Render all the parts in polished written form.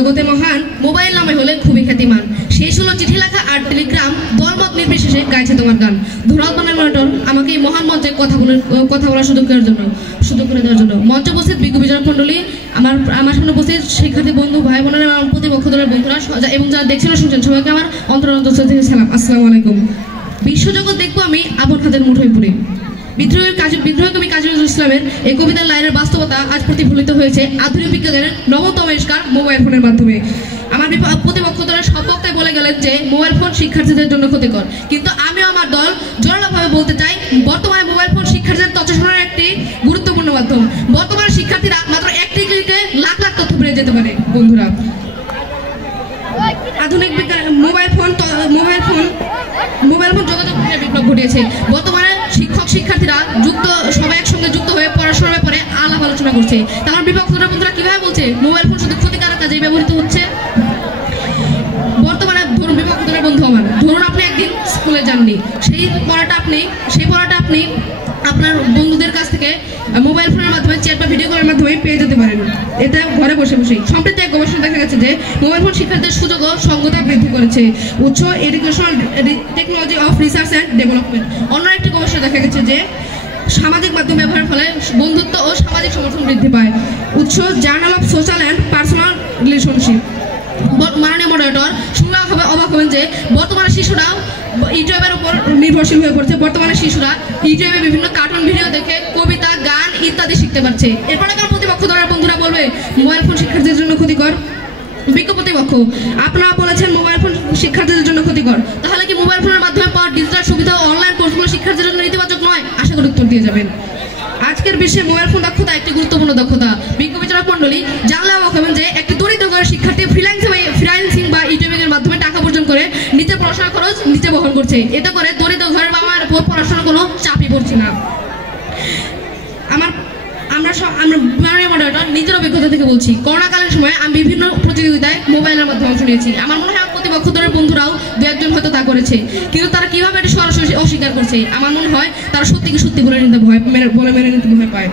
জগতে মহান মোবাইল নামে হলে খুবই খ্যাতিমান। শেষ হলো চিঠি লেখা আর টেলিগ্রাম, দলমত নির্বিশেষে গাইছে তোমার গান। ধন্যবাদ মনিটর আমাকে এই মহান মঞ্চে কথা বলার সুযোগ করে দেওয়ার জন্য। মঞ্চে উপস্থিত বিজ্ঞ বিচারক মন্ডলী, আমার সামনে উপস্থিত শিক্ষার্থী বন্ধু, ভাই বোনেরা, আমার প্রতিপক্ষ দলের বন্ধুরা এবং যারা দেখছেন শুনছেন, সবাইকে আমার অন্তরন্ত থেকে সালাম। আসসালামু আলাইকুম। বিশ্বজগৎ দেখবো আমি আপন হাতের মুঠোয় পড়ে। বিদ্রোহী কবি কাজী নজরুল ইসলামের এই কবিতার লাইনের বাস্তবতা আজ প্রতিফলিত হয়েছে আধুনিক বিজ্ঞানের নবতম আবিষ্কার মোবাইল ফোনের মাধ্যমে। আমার প্রতিপক্ষ দলের সব বক্তায় বলে গেলেন যে মোবাইল ফোন শিক্ষার্থীদের জন্য ক্ষতিকর, কিন্তু আমিও আমার দল জোরালোভাবে বলতে চাই, বর্তমানে মোবাইল ফোন শিক্ষার্থীদের তথ্য সংগ্রহের একটি গুরুত্বপূর্ণ মাধ্যম। বর্তমানে শিক্ষার্থীরা মাত্র একটি ক্লিকে লাখ লাখ তথ্য পেয়ে যেতে পারে। বন্ধুরা, আধুনিক বিজ্ঞান মোবাইল ফোন যোগাযোগ বিপ্লব ঘটিয়েছে। বর্তমানে শিক্ষার্থীরা সবাই একসঙ্গে যুক্ত হয়ে পড়াশোনার ব্যাপারে আলাপ আলোচনা করছে। তার বিপক্ষরা বন্ধুরা কিভাবে বলছে মোবাইল ফোন শুধু ক্ষতিকারক কাজে ব্যবহৃত হচ্ছে। বর্তমানে ধরুন বিপক্ষ দলের বন্ধু আমার, ধরুন আপনি একদিন স্কুলে যাননি, সেই পড়াটা আপনি আপনার বন্ধুদের কাছ থেকে মোবাইল ফোনের মাধ্যমে চ্যাট বা ভিডিও কলের মাধ্যমে পেয়ে যেতে পারেন, এটা ঘরে বসে বসেই। সম্প্রতি এক গবেষণা দেখা গেছে যে মোবাইল ফোন শিক্ষার্থীদের সুযোগ ও সঙ্গতা বৃদ্ধি করেছে। উৎস educational technology of research and development. অন্য একটি গবেষণা দেখা গেছে যে সামাজিক মাধ্যম ব্যবহারের ফলে বন্ধুত্ব ও সামাজিক সমর্থন বৃদ্ধি পায়। উৎস journal of social and personal relationship. মাননীয় মডারেটর, শুনলে অবাক হবেন যে বর্তমানে শিশুরাও ইউটিউবের উপর নির্ভরশীল হয়ে পড়ছে। বর্তমানে শিশুরা ইউটিউবে বিভিন্ন কার্টুন ভিডিও দেখে কবিতা, গান ইত্যাদি শিখতে পারছে। এরপরে কারণ প্রতিপক্ষ দলের বন্ধুরা বলবে মোবাইল ফোন শিক্ষার্থীদের জন্য ক্ষতিকর। বিজ্ঞ প্রতিপক্ষ, আপনারা বলেছেন মোবাইল ফোন শিক্ষার্থীদের জন্য ক্ষতিকর, তাহলে কি মোবাইল ফোনের মাধ্যমে পাওয়া ডিজিটাল সুবিধা ও অনলাইন কোর্সগুলো শিক্ষার্থীদের জন্য ইতিবাচক নয়? আশা করি উত্তর দিয়ে যাবেন। আজকের বিশ্বে মোবাইল ফোন দক্ষতা একটি গুরুত্বপূর্ণ দক্ষতা। বিজ্ঞ বিচারক মন্ডলী, জানলে অবাক হবেন যে একটি দরিদ্র ঘরের শিক্ষার্থী ফ্রিল্যান্সিং বা ইউটিউবিং এর মাধ্যমে টাকা উপার্জন করে নিজের পড়াশোনার খরচ নিজে বহন করছে। এতে করে দরিদ্র ঘরের বাবা মায়ের উপর পড়াশোনার কোনো চাপই পড়ছে না। আমরা মাননীয় মডারেটর নিজের অভিজ্ঞতা থেকে বলছি, করোনাকালীন সময় আমি বিভিন্ন প্রতিযোগিতায় মোবাইলের মাধ্যমে অংশ নিয়েছি। আমার মনে হয় প্রতিপক্ষ দলের বন্ধুরাও দু একজন হয়তো তা করেছে, কিন্তু তারা কিভাবে এটা সরাসরি অস্বীকার করছে? আমার মনে হয় তারা সত্যি বলে মেনে নিতে ভয় পায়।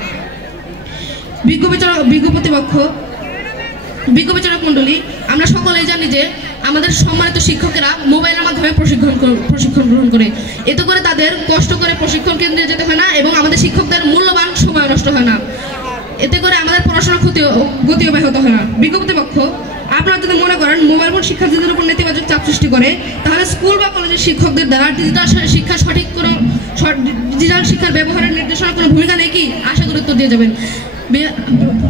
বিজ্ঞ বিচারক মন্ডলী, আমরা সকলেই জানি যে আমাদের সম্মানিত শিক্ষকেরা মোবাইলের মাধ্যমে প্রশিক্ষণ গ্রহণ করে। এতে করে তাদের কষ্ট করে প্রশিক্ষণ কেন্দ্রে যেতে হয় না এবং আমাদের শিক্ষকদের মূল্যবান সময় নষ্ট হয় না। এতে করে আমাদের পড়াশোনার গতিও ব্যাহত হয় না। বিজ্ঞ প্রতিপক্ষ, আপনারা যদি মনে করেন মোবাইল ফোন শিক্ষার্থীদের উপর নেতিবাচক চাপ সৃষ্টি করে, তাহলে স্কুল বা কলেজের শিক্ষকদের দ্বারা ডিজিটাল শিক্ষার ব্যবহারের নির্দেশনার কোনো ভূমিকা নেই কি? আশা করি উত্তর দিয়ে যাবেন।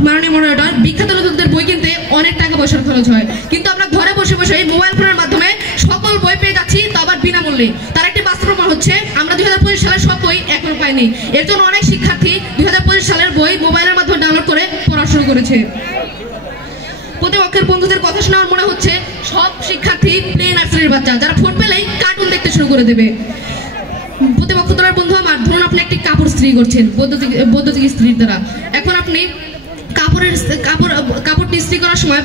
মাননীয় মডারেটর, বিখ্যাত লেখকদের বই কিনতে অনেক টাকা পয়সার খরচ হয়, কিন্তু আমরা ঘরে বসে বসে এই মোবাইল ফোনের মাধ্যমে সকল বই পেয়ে যাচ্ছি, তা আবার বিনামূল্যে। তার একটি বাস্তব প্রমাণ হচ্ছে আমরা 2025 সালের সব বই এখনো পাইনি। এর জন্য অনেক শিক্ষার্থী 2025 সালের বই মোবাইলের মাধ্যমে ডাউনলোড করে পড়া শুরু করেছে। প্রতিপক্ষের বন্ধুদের কথা শুনে আমার মনে হচ্ছে সব শিক্ষার্থী প্লে নার্সারির বাচ্চা, যারা ফোন পেলেই কার্টুন দেখতে শুরু করে দেবে। প্রতিপক্ষ দলের বন্ধু আমার, ধরুন আপনি একটি কাপড় ইস্ত্রি করছেন বৈদ্যুতিক ইস্ত্রির দ্বারা। এখন আপনি কাপড়টি ইস্ত্রি করার সময়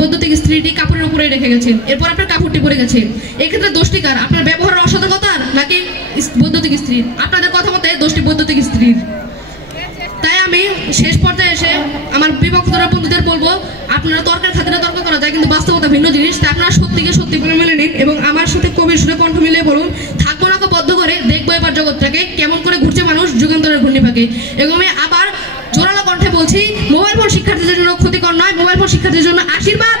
বৈদ্যুতিক ইস্ত্রিটি কাপড়ের উপরে রেখে গেছেন, এরপর আপনার কাপড়টি পরে গেছে। এক্ষেত্রে দোষটি কার? আপনার ব্যবহারের অসতর্কতার নাকি বৈদ্যুতিক ইস্ত্রির? আপনাদের কথা মতে দোষটি বৈদ্যুতিক ইস্ত্রির। তাই আমি শেষ পর্যায়ে এসে আমার বিপক্ষ দলের বন্ধুদের বলবো, আপনারা তর্কের খাতিরে তর্ক করা যায়, কিন্তু বাস্তবতা ভিন্ন জিনিস। তাই আপনারা সত্যি বলে মেনে নিন এবং আমার সাথে কবির সুরে কণ্ঠ মিলিয়ে বলুন, থাকবো না বদ্ধ করে, দেখবো এবার জগৎটাকে কেমন করে ঘুরছে মানুষ যুগান্তরের ঘূর্ণিপাকে। এবং আমি আবার জোরালো কণ্ঠে বলছি, মোবাইল ফোন শিক্ষার্থীদের জন্য ক্ষতিকর নয়, মোবাইল ফোন শিক্ষার্থীদের জন্য আশীর্বাদ।